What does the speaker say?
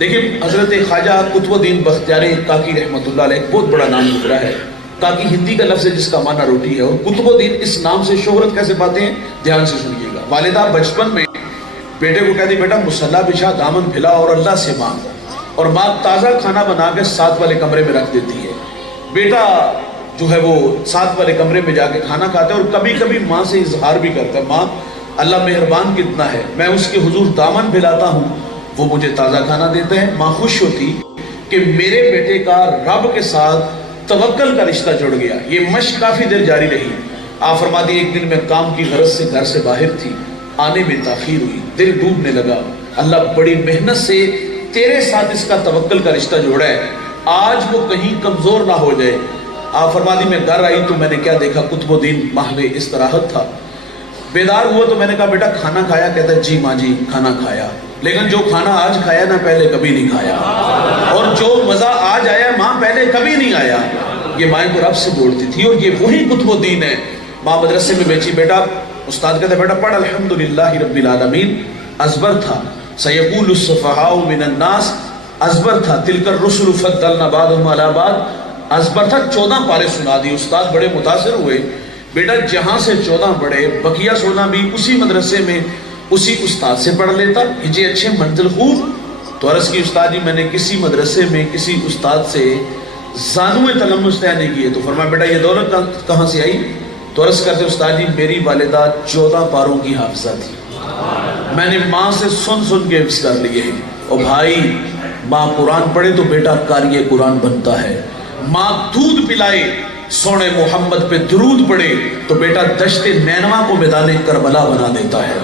دیکھیں حضرت خواجہ قطب الدین بختیاری کاکی رحمۃ اللہ علیہ ایک بہت بڑا نام گزرا ہے. کاکی ہندی کا لفظ ہے جس کا معنی روٹی ہے, اور قطب الدین اس نام سے شہرت کیسے پاتے ہیں دھیان سے سنیے گا. والدہ بچپن میں بیٹے کو کہتی بیٹا مصلا بچھا, دامن پھیلا اور اللہ سے مانگ, اور ماں تازہ کھانا بنا کے ساتھ والے کمرے میں رکھ دیتی ہے. بیٹا جو ہے وہ ساتھ والے کمرے میں جا کے کھانا کھاتا ہے, اور کبھی کبھی ماں سے اظہار بھی کرتا ہے, ماں اللہ مہربان کتنا ہے, میں اس کے حضور دامن پھیلاتا ہوں, وہ مجھے تازہ کھانا دیتے ہیں. ماں خوش ہوتی کہ میرے بیٹے کا رب کے ساتھ توکل کا رشتہ جڑ گیا. یہ مشق کافی دیر جاری رہی. آپ فرماتی ایک دن میں کام کی غرض سے گھر سے باہر تھی, آنے میں تاخیر ہوئی, دل ڈوبنے لگا, اللہ بڑی محنت سے تیرے ساتھ اس کا توکل کا رشتہ جوڑا ہے, آج وہ کہیں کمزور نہ ہو جائے. آپ فرماتی میں گھر آئی تو میں نے کیا دیکھا, قطب الدین محو استراحت تھا. بیدار ہوا تو میں نے کہا بیٹا کھانا کھایا؟ کہتا ہے جی ماں جی کھانا کھایا, لیکن جو کھانا آج کھایا نا پہلے کبھی نہیں کھایا, اور جو مزہ آج آیا ماں پہلے کبھی نہیں آیا. یہ مائیں کو رب سے جوڑتی تھی, اور یہ وہی قطب الدین ہے. ماں مدرسے میں بیچی, بیٹا استاد کہتا ہے بیٹا پڑھ الحمدللہ رب العالمین. ازبر تھا سیقول السفہاء من الناس, ازبر تھا تلک الرسل فضلنا بعضهم علی بعض, ازبر تھا. 14 پارے سنا دی. استاد بڑے متاثر ہوئے, بیٹا جہاں سے 14 پڑھے بقیہ 16 بھی اسی مدرسے میں اسی استاد سے پڑھ لیتا, یہ اچھے منزل خوب. تو عرض کی استاد جی میں نے کسی مدرسے میں کسی استاد سے زانو تلمس طے نہیں کیے. تو فرمایا بیٹا یہ دولت کہاں سے آئی؟ تو عرض کرتے استاد جی میری والدہ 14 پاروں کی حافظہ تھی, میں نے ماں سے سن سن کے حفظ کر لیے ہیں. اور بھائی ماں قرآن پڑھے تو بیٹا قاری قرآن بنتا ہے, ماں دودھ پلائے سونے محمد پہ درود پڑھے تو بیٹا دشت نینوا کو میدان کربلا بنا دیتا ہے.